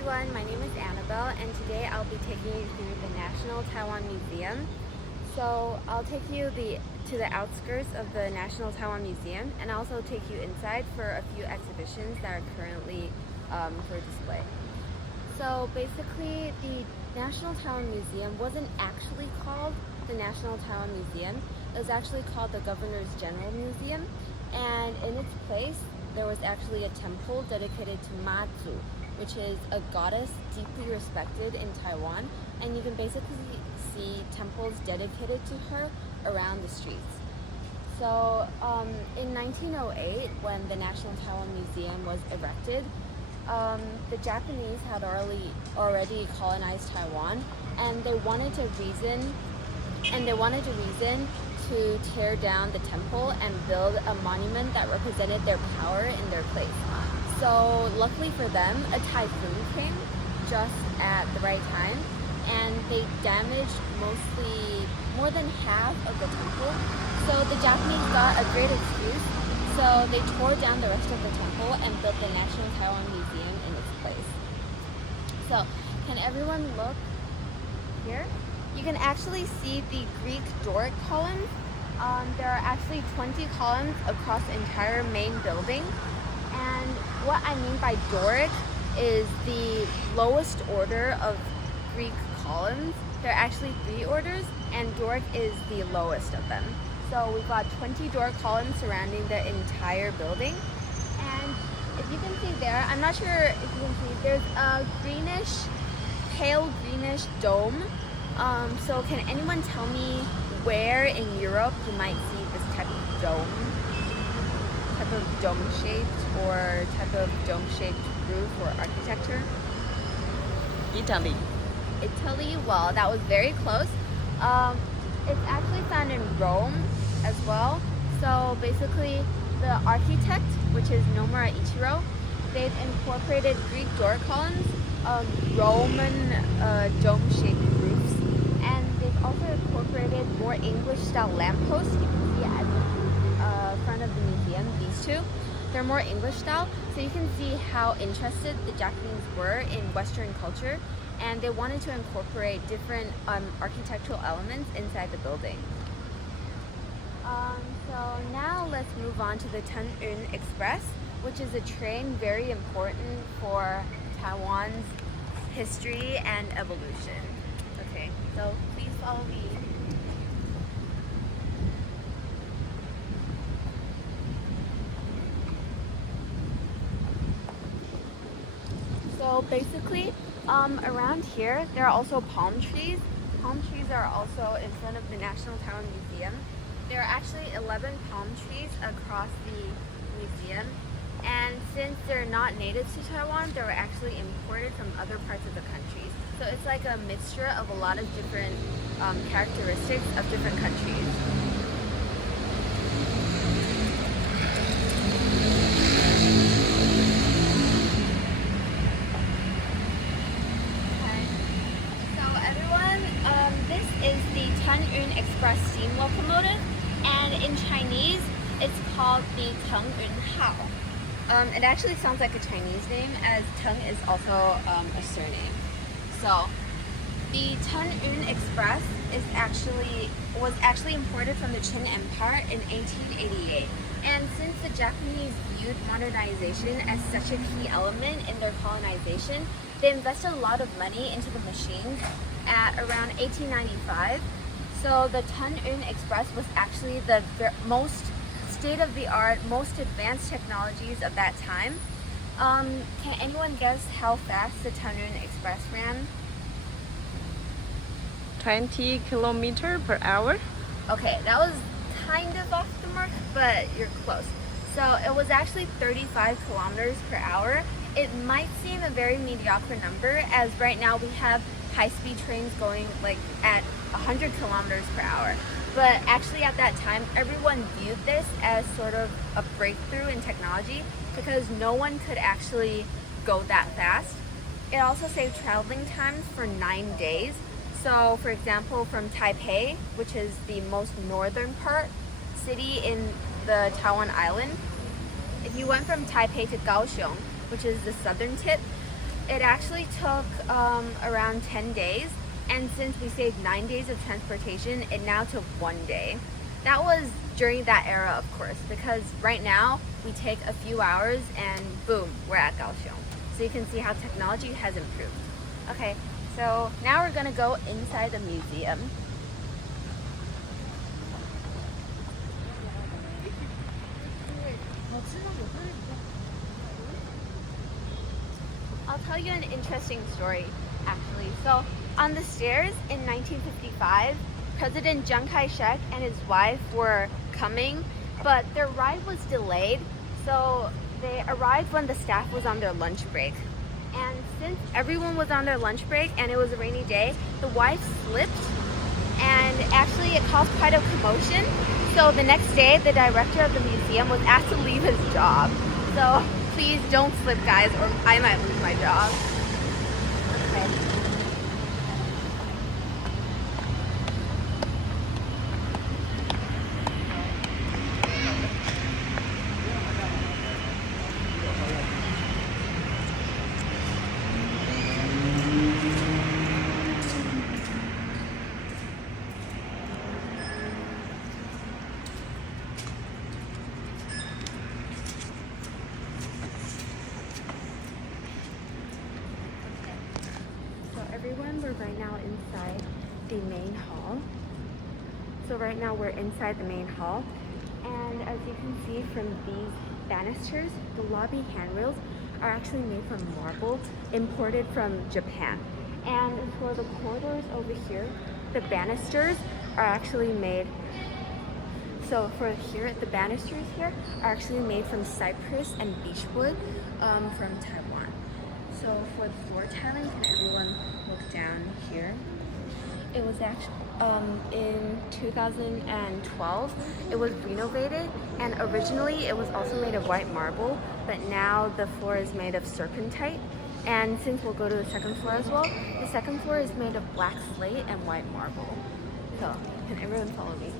everyone, my name is Annabelle and today I'll be taking you through the National Taiwan Museum. So I'll take you to the outskirts of the National Taiwan Museum and also take you inside for a few exhibitions that are currently for display. So basically the National Taiwan Museum wasn't actually called the National Taiwan Museum. It was actually called the Governor's General Museum, and in its place there was actually a temple dedicated to Mazu, which is a goddess deeply respected in Taiwan, and you can basically see temples dedicated to her around the streets. So in 1908, when the National Taiwan Museum was erected, the Japanese had already colonized Taiwan, and they wanted a reason to tear down the temple and build a monument that represented their power in their place. So luckily for them, a typhoon came just at the right time, and they damaged more than half of the temple. So the Japanese got a great excuse. So they tore down the rest of the temple and built the National Taiwan Museum in its place. So can everyone look here? You can actually see the Greek Doric columns. There are actually 20 columns across the entire main building. And what I mean by Doric is the lowest order of Greek columns. There are actually 3 orders, and Doric is the lowest of them. So we've got 20 Doric columns surrounding the entire building. And if you can see there, I'm not sure if you can see, there's a pale greenish dome. So can anyone tell me where in Europe you might see this type of dome-shaped roof or architecture? Italy. Italy? Well, that was very close. It's actually found in Rome as well. So basically, the architect, which is Nomura Ichiro, they've incorporated Greek Doric columns, Roman dome-shaped roofs, and they've also incorporated more English-style lampposts. You can see at the front of the museum, these two. They're more English style, so you can see how interested the Japanese were in Western culture, and they wanted to incorporate different architectural elements inside the building. So now let's move on to the Tun-Un Express, which is a train very important for Taiwan's history and evolution. Okay, so please follow me. So basically, around here, there are also palm trees. Palm trees are also in front of the National Taiwan Museum. There are actually 11 palm trees across the museum. And since they're not native to Taiwan, they were actually imported from other parts of the country. So it's like a mixture of a lot of different characteristics of different countries. This is the Tun-Un Express steam locomotive, and in Chinese, it's called the Teng-Un Hao. It actually sounds like a Chinese name, as Teng is also a surname. So, the Tun-Un Express was actually imported from the Qing Empire in 1888. And since the Japanese viewed modernization as such a key element in their colonization, they invested a lot of money into the machines at around 1895. So the Tun-Un Express was actually the most state-of-the-art, most advanced technologies of that time. Can anyone guess how fast the Tun-Un Express ran? 20 kilometers per hour. Okay, that was kind of off the mark, but you're close. So it was actually 35 kilometers per hour. It might seem a very mediocre number, as right now we have high-speed trains going like at 100 kilometers per hour. But actually at that time, everyone viewed this as sort of a breakthrough in technology because no one could actually go that fast. It also saved traveling times for 9 days. So for example, from Taipei, which is the most northern city in the Taiwan island, if you went from Taipei to Kaohsiung, which is the southern tip, it actually took around 10 days, and since we saved 9 days of transportation, it now took 1 day. That was during that era, of course, because right now we take a few hours and boom, we're at Kaohsiung. So you can see how technology has improved. Okay, so now we're gonna go inside the museum. I'll tell you an interesting story, actually. So on the stairs in 1955, President Chiang Kai-shek and his wife were coming, but their ride was delayed. So they arrived when the staff was on their lunch break. And since everyone was on their lunch break and it was a rainy day, the wife slipped and actually it caused quite a commotion. So the next day, the director of the museum was asked to leave his job. So please don't slip, guys, or I might lose my job. Okay. Everyone, we're right now inside the main hall. So right now we're inside the main hall, and as you can see from these banisters, the lobby handrails are actually made from marble imported from Japan. And for the corridors over here, the banisters are actually made, so for here, the banisters here are actually made from cypress and beechwood from Taiwan. So for the floor tiling, can everyone look down here? It was actually in 2012, it was renovated, and originally it was also made of white marble, but now the floor is made of serpentine. And since we'll go to the second floor as well, the second floor is made of black slate and white marble. So can everyone follow me?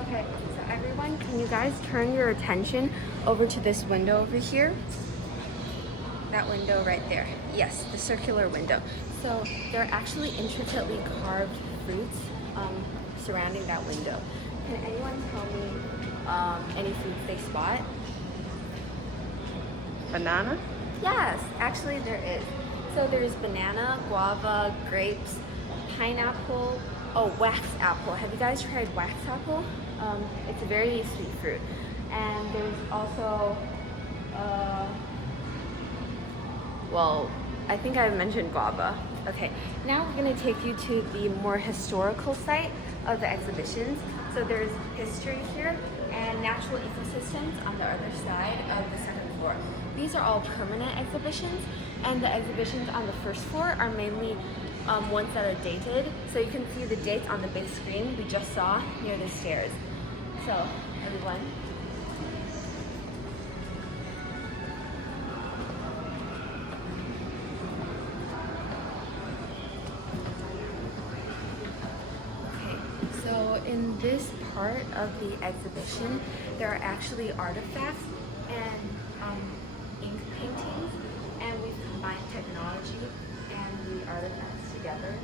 Okay, so everyone, can you guys turn your attention over to this window over here? That window right there. Yes, the circular window. So there are actually intricately carved fruits surrounding that window. Can anyone tell me any fruits they spot? Banana? Yes, actually there is. So there's banana, guava, grapes, pineapple, wax apple. Have you guys tried wax apple? It's a very sweet fruit. And there's also, well, I think I mentioned guava. Okay, now we're gonna take you to the more historical site of the exhibitions. So there's history here and natural ecosystems on the other side of the second floor. These are all permanent exhibitions, and the exhibitions on the first floor are mainly ones that are dated. So you can see the dates on the big screen we just saw near the stairs. So, everyone. So in this part of the exhibition, there are actually artifacts and ink paintings, and we've combined technology and the artifacts together.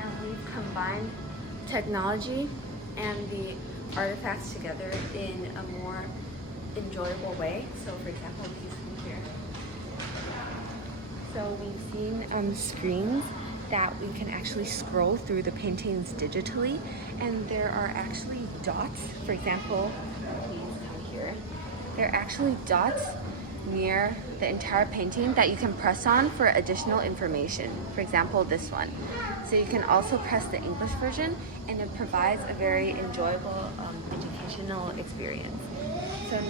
And we've combined technology and the artifacts together in a more enjoyable way. So for example, these from here. So we've seen screens that we can actually scroll through the paintings digitally, and there are actually dots. For example, please come here. There are actually dots near the entire painting that you can press on for additional information. For example, this one. So you can also press the English version, and it provides a very enjoyable educational experience. So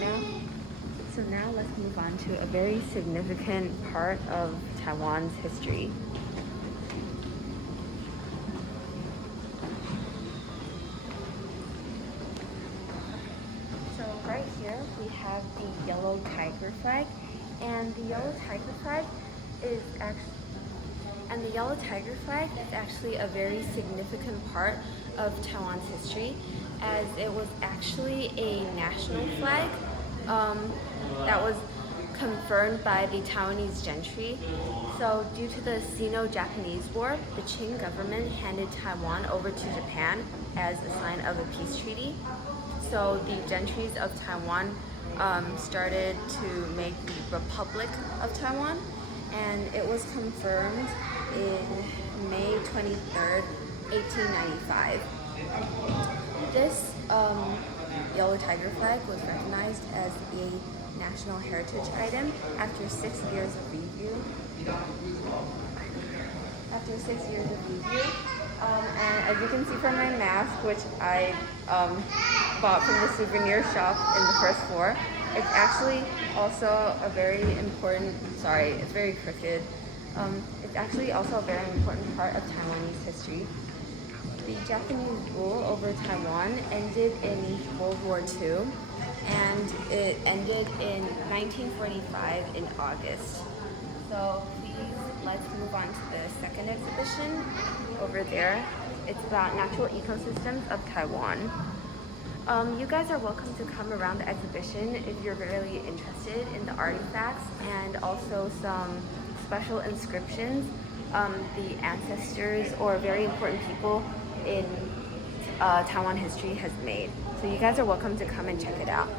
now let's move on to a very significant part of Taiwan's history. So right here we have the yellow tiger. flag, and the yellow tiger flag is actually a very significant part of Taiwan's history, as it was actually a national flag that was confirmed by the Taiwanese gentry. So due to the Sino-Japanese War, the Qing government handed Taiwan over to Japan as a sign of a peace treaty. So the gentries of Taiwan started to make the Republic of Taiwan, and it was confirmed in May 23rd, 1895. This yellow tiger flag was recognized as a national heritage item after 6 years of review. And as you can see from my mask, which I bought from the souvenir shop in the first floor, it's actually also a very important, sorry, it's very crooked. It's actually also a very important part of Taiwanese history. The Japanese rule over Taiwan ended in World War II, and it ended in 1945 in August. So please, let's move on to the second exhibition over there. It's about natural ecosystems of Taiwan. You guys are welcome to come around the exhibition if you're really interested in the artifacts and also some special inscriptions the ancestors or very important people in Taiwan history has made. So you guys are welcome to come and check it out.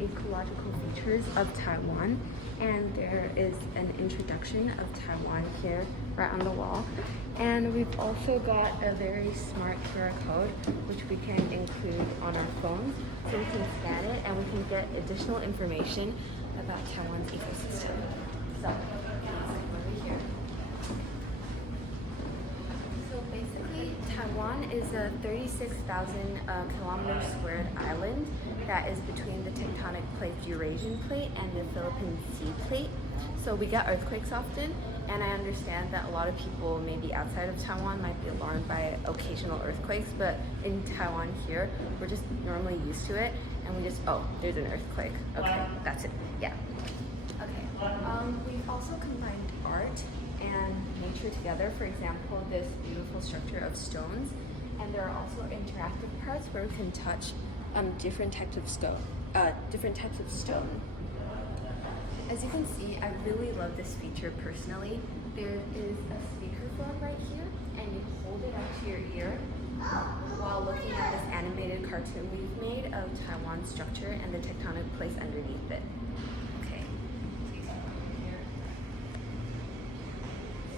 Ecological features of Taiwan, and there is an introduction of Taiwan here right on the wall, and we've also got a very smart QR code which we can include on our phones, so we can scan it and we can get additional information about Taiwan's ecosystem. So over here. So basically, Taiwan is a 36,000 kilometer squared island that is between the tectonic plate Eurasian plate and the Philippine Sea plate. So we get earthquakes often, and I understand that a lot of people maybe outside of Taiwan might be alarmed by occasional earthquakes, but in Taiwan here, we're just normally used to it, and we just, oh, there's an earthquake. Okay, that's it, yeah. Okay, we've also combined art and nature together. For example, this beautiful structure of stones, and there are also interactive parts where we can touch different types of stone. As you can see, I really love this feature personally. There is a speakerphone right here, and you hold it up to your ear while looking at this animated cartoon we've made of Taiwan's structure and the tectonic plates underneath it. Okay, please come here.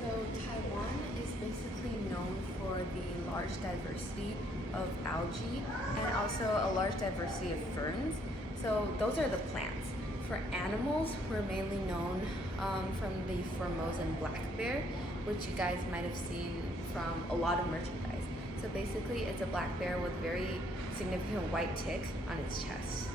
So Taiwan is basically known for the large diversity of algae and also a large diversity of ferns. So those are the plants. For animals, we're mainly known from the Formosan black bear, which you guys might have seen from a lot of merchandise. So basically, it's a black bear with very significant white tick on its chest.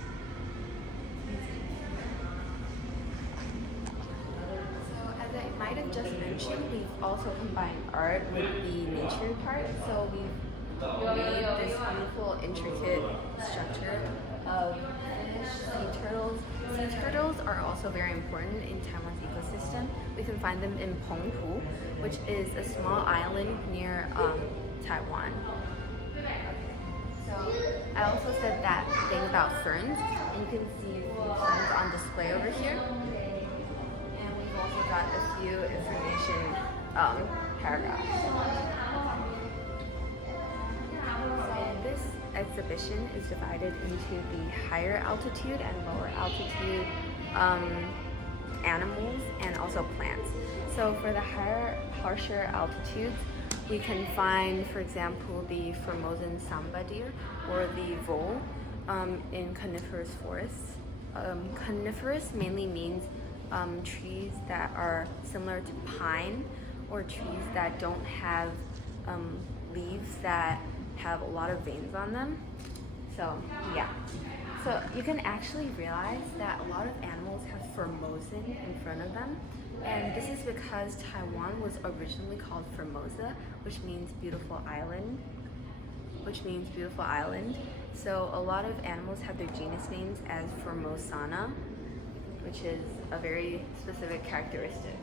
So as I might have just mentioned, we've also combined art with the nature part. So we've made this beautiful, intricate structure of fish, sea turtles. Sea turtles are also very important in Taiwan's ecosystem. We can find them in Penghu, which is a small island near Taiwan. So I also said that thing about ferns, and you can see a few ferns on display over here. And we've also got a few information paragraphs. This exhibition is divided into the higher altitude and lower altitude animals and also plants. So for the harsher altitudes, we can find, for example, the Formosan samba deer or the vole in coniferous forests. Coniferous mainly means trees that are similar to pine or trees that don't have leaves that have a lot of veins on them. So yeah. So you can actually realize that a lot of animals have Formosan in front of them. And this is because Taiwan was originally called Formosa, which means beautiful island. So a lot of animals have their genus names as Formosana, which is a very specific characteristic.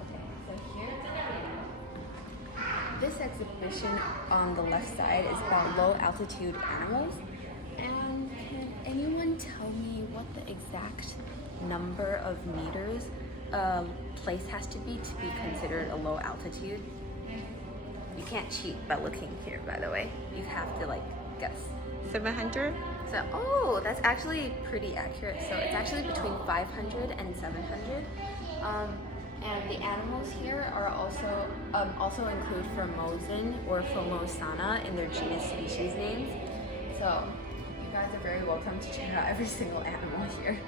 Okay, so here, this exhibition on the left side is about low altitude animals. And can anyone tell me what the exact number of meters a place has to be considered a low altitude? You can't cheat by looking here, by the way. You have to like guess. 700? So, oh, that's actually pretty accurate. So it's actually between 500 and 700. And the animals here are also include Formosan or Formosana in their genus species names. So you guys are very welcome to check out every single animal here.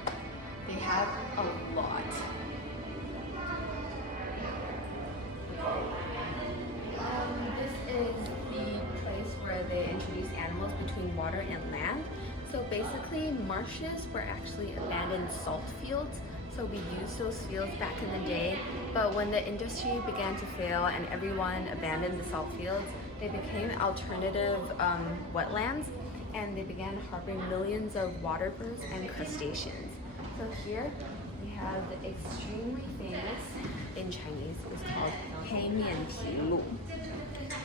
They have a lot. This is the place where they introduce animals between water and land. So basically, marshes were actually abandoned salt fields. So we used those fields back in the day, but when the industry began to fail and everyone abandoned the salt fields, they became alternative wetlands, and they began harboring millions of water birds and crustaceans. So here we have the extremely famous, in Chinese, it's called 黑面琵鹭.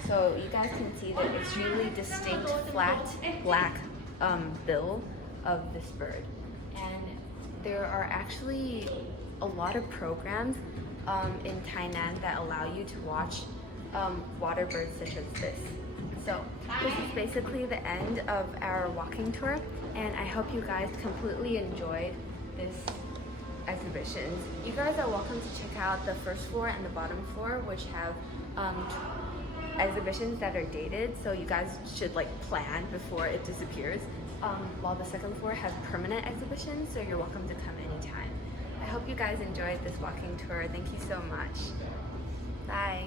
So you guys can see the extremely distinct flat black bill of this bird. And there are actually a lot of programs in Tainan that allow you to watch water birds such as this. So this is basically the end of our walking tour, and I hope you guys completely enjoyed this exhibition. You guys are welcome to check out the first floor and the bottom floor, which have exhibitions that are dated, so you guys should like plan before it disappears. While the second floor has permanent exhibitions, so you're welcome to come anytime. I hope you guys enjoyed this walking tour. Thank you so much. Bye.